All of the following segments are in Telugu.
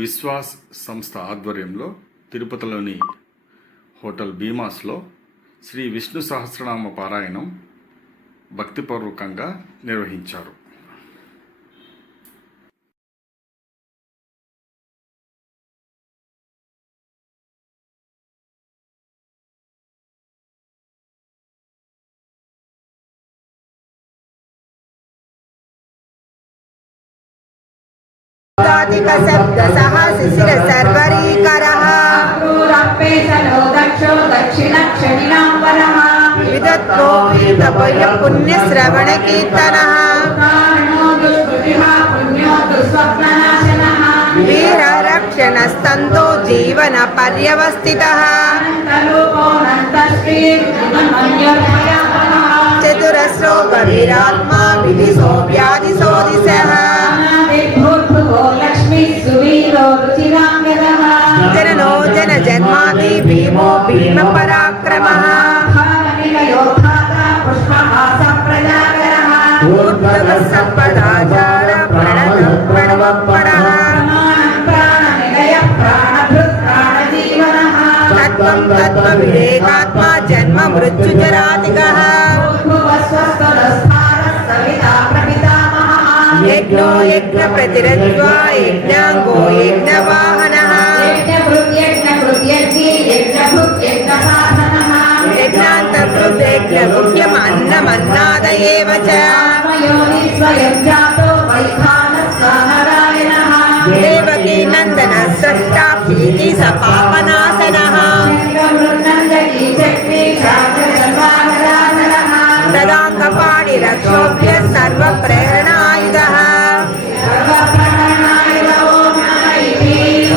విశ్వాస్ సంస్థ ఆధ్వర్యంలో తిరుపతిలోని హోటల్ భీమాస్లో శ్రీ విష్ణు సహస్రనామ పారాయణం భక్తిపూర్వకంగా నిర్వహించారు. शब्द सह शिशिर सर्वरीकरः विदत्तो वीतपय पुण्यश्रवण कीर्तनः वीररक्षणस्तन्तो जीवन पर्यवस्थितः चतुरस्रो गभीरात्मा विधिशो व्याधिशोदिशः जननो जन जन्मादि भीमो भीम पराक्रमः उद्धव संपदाचार प्रणव प्रणव परः तत्त्वं तत्त्वविवेकात्मा जन्म मृत्यु जरातिकः यज्ञो यज्ञ प्रतिरज्वा यज्ञांगो यज्ञवाहनः यज्ञान्तकृत यज्ञमुख्यम् अन्नमन्नाद एव च देवकी नन्दन स्रष्टा प्रीति स पापनाशनः तदाङ्गपाणि रक्षोभ्य सर्वप्रेरणायुधः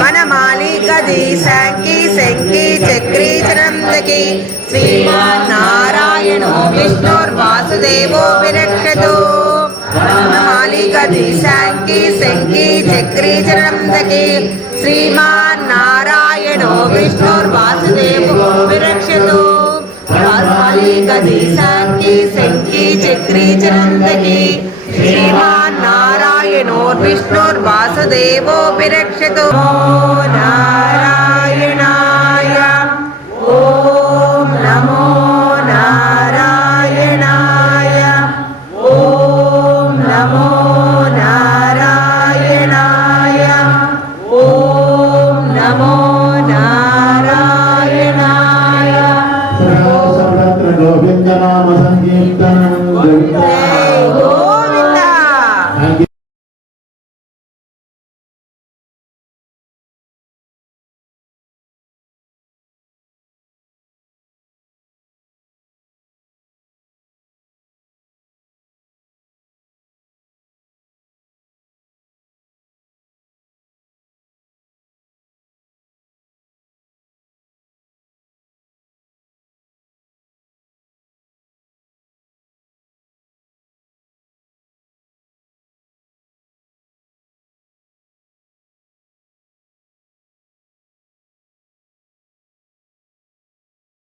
वनमाली गदी शङ्की शङ्की चक्री चरन्दकी श्रीमान्नारायणो विष्णुर्वासुदेवो विरक्षतु वनमाली गदी शङ्की शङ्की चक्री चरन्दकी श्रीमान्नारायणो विष्णुर्वासुदेवो विरक्षतु गदी शङ्की शङ्की चक्री चरन्दकी श्रीमान्नारायणो विष्णुर्वासुदेवो विरक्षतु नारायण।